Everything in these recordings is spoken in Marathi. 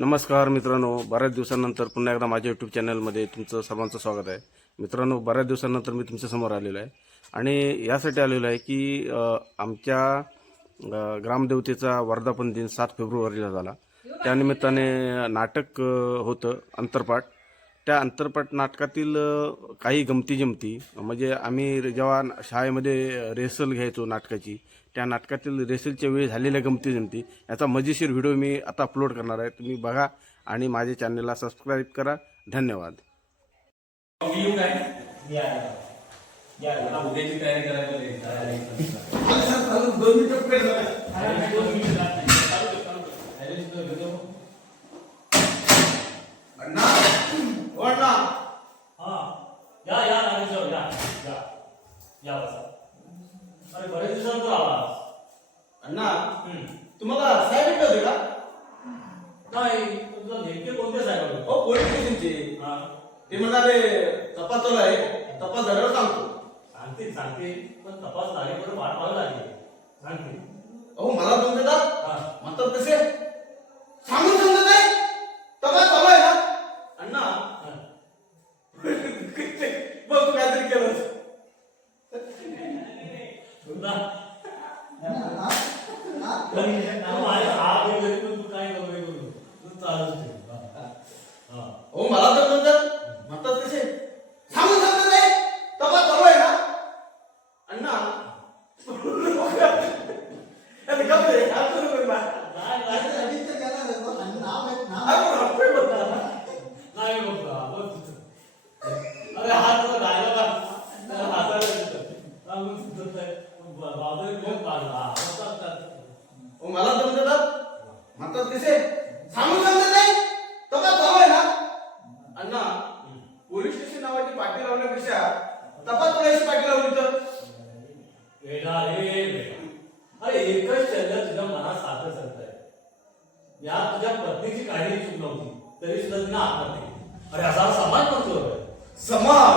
नमस्कार मित्रांनो, बऱ्याच दिवसांनंतर पुन्हा एकदा माझ्या यूट्यूब चॅनलमध्ये तुमचं सर्वांचं स्वागत आहे. मित्रांनो, बऱ्याच दिवसांनंतर मी तुमच्यासमोर आलेलो आहे आणि यासाठी आलेलो आहे की आमच्या ग्रामदेवतेचा वर्धापन दिन 7 फेब्रुवारीला झाला. त्यानिमित्ताने नाटक होतं अंतरपाठ. त्या अंतरपाठ नाटकातील काही गमती म्हणजे आम्ही जेव्हा शाळेमध्ये रेसल घ्यायचो नाटकाची, त्या नाटकातील रेसलच्या वेळी झालेल्या गमती याचा मजेशीर व्हिडिओ मी आता अपलोड करणार आहे. तुम्ही बघा आणि माझ्या चॅनलला सबस्क्राईब करा. धन्यवाद. उद्याची तयारी करायला अरे बरेच दिवसांतर आला अण्णा. तुम्हाला साहेब भेटले होते का? नाही. तुमचा नेमके कोणते साहेब होते? हो, पोलीस स्टेशनचे. ते म्हणाले तपास चालू आहे, तपास झाल्यावर सांगतो. सांगते पण तपास झाल्यावर पाठवावं लागेल. सांगते. अहो, मला दोन देतात म्हणतात कसे सांगून समजत नाही. तपास चालू आहे ना अण्णा. बघ तू काहीतरी केलं. हो, मला तर म्हणतात कसे सांगून समजत नाही. तपास चालू आहे ना अण्णा. अरे हा तुझा डायलॉग मला तर म्हणतात कसे सांगून समजत नाही. तपास चालू आहे ना अण्णा. पोलीस स्टेशन नावाची पाठी लावण्यापेक्षा तपास करायची पाठी लावली तर अरे एकच चंद्र तुझ्या मनात साखर सरत आहे. या तुझ्या पत्नीची काही चूक नव्हती तरी सुद्धा तिने आत्महत्या केली. अरे असा समाज म्हणतो. समाज.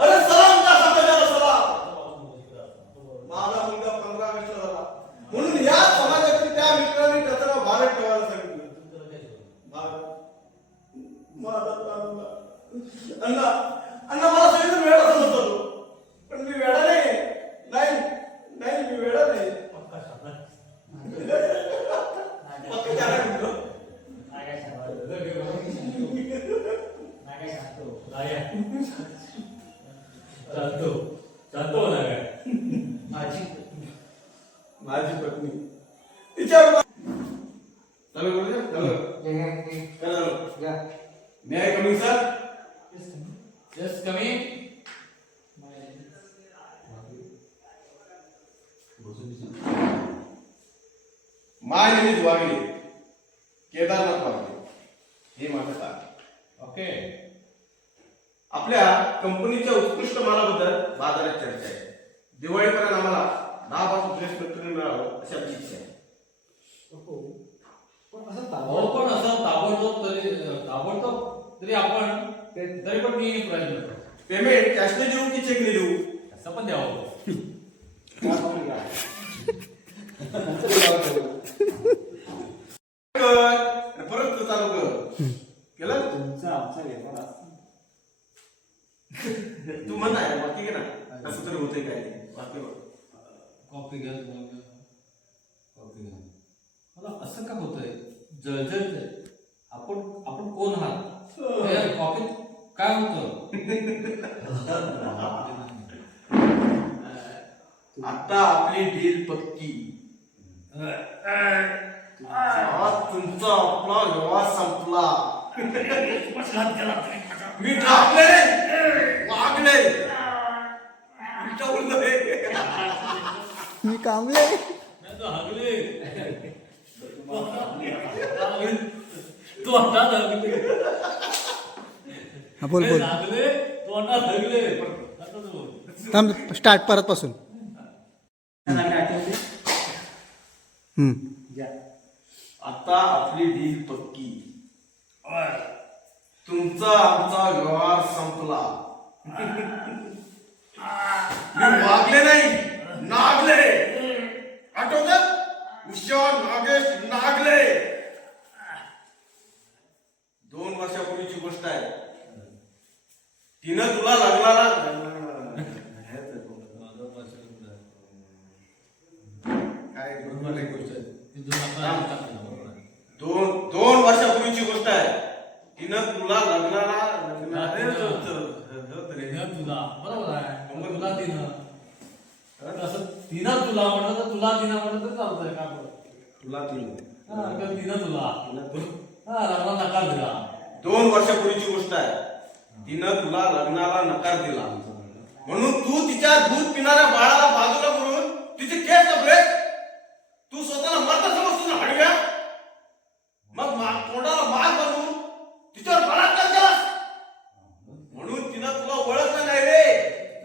अरे सलाम का समाजाला सलाम. माझा मुलगा 15 वर्षाचा झाला म्हणून या समाजातील त्या मित्रांनी त्याचं नाव भारत ठेवायला सांगितलं. अण्णा अण्णा मला सगळीकडे वेडा समजत होतो, पण मी वेडा नाही मी वेडा नाही. माझी पत्नी तिच्यावर न्याय कमी सर. Just coming. My name is Wagle, Kedarnath Wagle, हे माझं नाव. ओके. आपल्या कंपनीच्या उत्कृष्ट मालाबद्दल बाजारात चर्चा आहे. दिवाळीपर्यंत आम्हाला 10 ड्रेस मटेरियल मिळावं अशी आमची इच्छा आहे. पण असं ताबडतोब तरी आपण तरी पण मी प्रयत्न करतो. पेमेंट कॅशने देऊ की चेकने देऊ? असं पण द्यावं. परत चालू कर. केलं तू म्हणा बाकी घे ना. असं तरी होतंय काय बाकी बघ. कॉफी घ्या. मला असं का होतंय? जळजळतंय. आपण कोण आहात? कॉफीत काय होतं? आता आपली डील पक्की. आज तुमचा आपला व्यवहार संपला. मी टाकले वागले मी कामले तो हगले. तोंडात हगले. हा बोल बोल हगले तोंडात हगले. थांब स्टार्ट परत पासून. आता आपली डील पक्की. तुमचा आमचा व्यवहार संपला. मी वागले नाही नागले. आठवत? उषा नागेश नागले. गोष्ट आहे. तिनं तुला लग्नाला तिनं तुला बरोबर आहे मग तुला तिनं तसं तिनं तुला म्हटलं तर तुला तिनं म्हटलं तर चालतंय का तुला तिनं तिनं तुला हा लग्नाला नकार दिला 2 वर्षापूर्वीची गोष्ट आहे. तिनं तुला लग्नाला नकार दिला म्हणून तू तिच्या दूध पिणाऱ्या बाळाला बाजूला करून तिचे केस कापले. तू स्वतःला मर्द समजतो ना हडव्या. मग तोंडाला मार बनवून तिच्यावर बलात्कार केला म्हणून तिनं तुला ओळखलं नाही रे.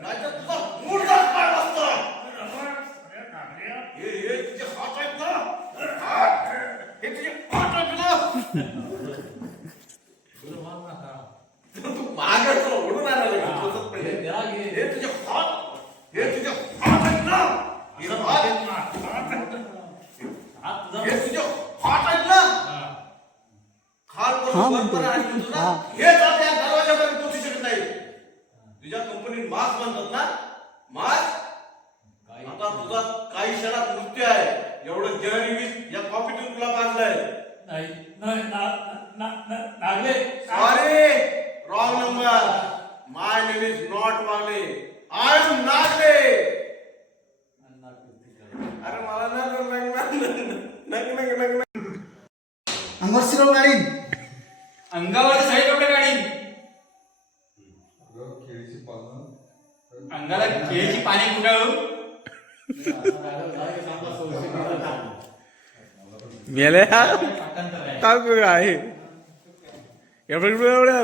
राज्यात तुझा मूळचाच पाय बसतो. हे तुझे हात आहेत ना, हे तुझे हात आहेत ना. तू मागे तुला ओढून आला हे तुझे हात आहेत ना, हे तुझे हात आहेत ना. हा म्हणतो. हा. हे जात्या दरवाजापर्यंत पोहोचू शकत नाही. तुझ्या कंपनीत मास्क बांधतात ना, मास्क आता तुझा काही क्षणात मृत्यू आहे. एवढं जर्नलिस्ट या कॉपीतून तुला बांधलंय. नाही नाही Nagle sorry, wrong number. My name is not Wagle, I am Nagle. अरे मला ना अंगावर शिरोळ गाडी. अंगावर साईड कपडे काढी अंगाला केळीची पाने कुटाळून मेल्या पाठांतर आहे. काय आहे एवढ्या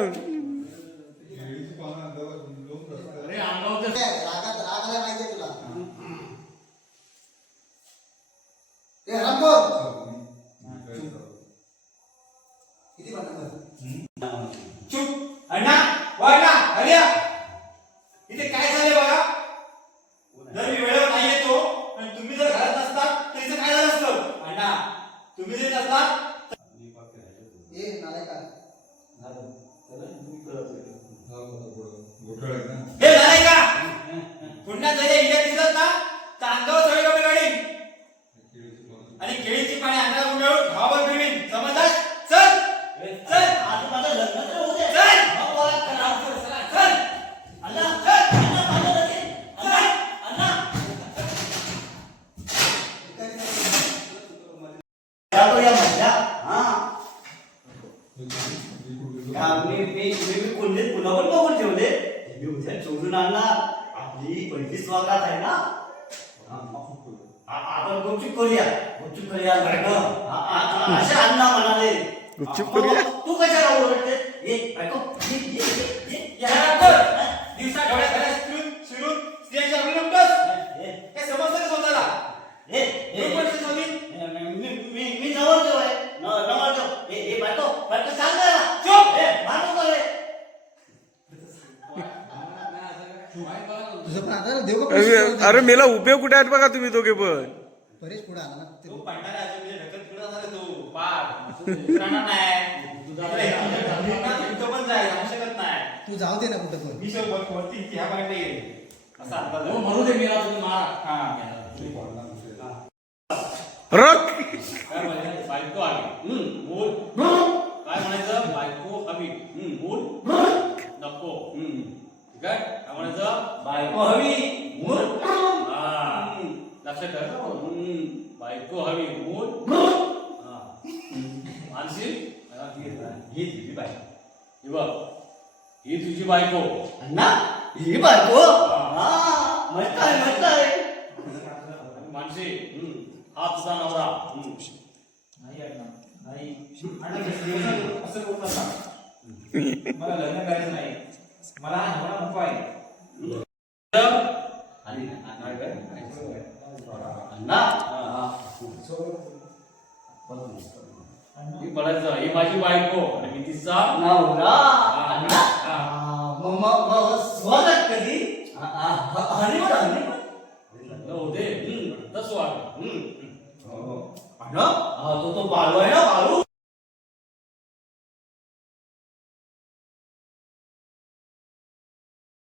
अरे अंगावर रागात राग आला माहितीये तुला. ए हरामखोर. किती म्हणणार चुप अण्णा वाढला हरिया इथे काय झाले बघा. जर मी वेळेवर नाही येतो आणि तुम्ही जर घरात नसतात तर इथं काय झालं असतं. अण्णा तुम्ही जर नसतात ए नालायका. हे झालंय का पुन्हा जरी इथे दिसत ना तर अंगावर सगळे कपडे काढीन आणि केळीची पाने अंगाला गुंडाळून भावावर फिरवीन. समजला. चल चल आता माझं लग्न तर होऊ दे. चल मग मला करावं. चल अण्णा अण्णा माझं लगीन. अण्णा तो या मधल्या मी कुंडीत पुन्हा पण बघून ठेवले. मी उद्या चोरून आणणार. आपली पहिली स्वागत आहे ना. आपण गुपचूप करूया. गुपचूप करूया लग्न. असे अण्णा म्हणाले. गुपचूप करूया? तू कशाला ओरडते. ये बायको दिवसा डोळ्यात घरात शिरून स्त्रियांच्या अभिनव बस हे समजतं का स्वतःला. मी नवरदेव आहे. नवरदेव हे बायको बायको सांग ना. चुप मारू रे. तुझं पण आता देव का अरे मेला उपयोग कुठे आहेत बघा तुम्ही दोघे पण. परेश पुढे आला ना. तू पंढरा अजून म्हणजे ढकल पुढे झाला तू पार राहणार नाही. तुझं पण जाय राहू शकत नाही. तू जाऊ दे ना कुठं पण. मी सोबत वरती ह्या पर्यंत येईल असा अंदाज आहे. म्हणू दे मला तुम्ही मारा. हा रक काय म्हणायचं बायको हवी. मूल काय म्हणायचं बायको हवी. मूल नको. ठीक आहे काय म्हणायचं बायको हवी. मूल हा लक्षात ठेव. बायको हवी. मूल हा मानशील. ही तुझी बायको. ही बघ ही तुझी बायको. अण्णा ही बायको हा. मस्त आहे मस्त आहे. मानसी हा तुझा नवरा. नाही अण्णा नाही असं करू नका. मला लग्न करायचं नाही. मला हा नवरा नको आहे. अण्णा ही बोलायचं ही माझी बायको आणि मी तिचा नवरा अण्णा हा. स्वागत कधी हनीमून हनीमून लग्न होते तसं वाटत. अण्णा तो बाळू आहे ना बाळू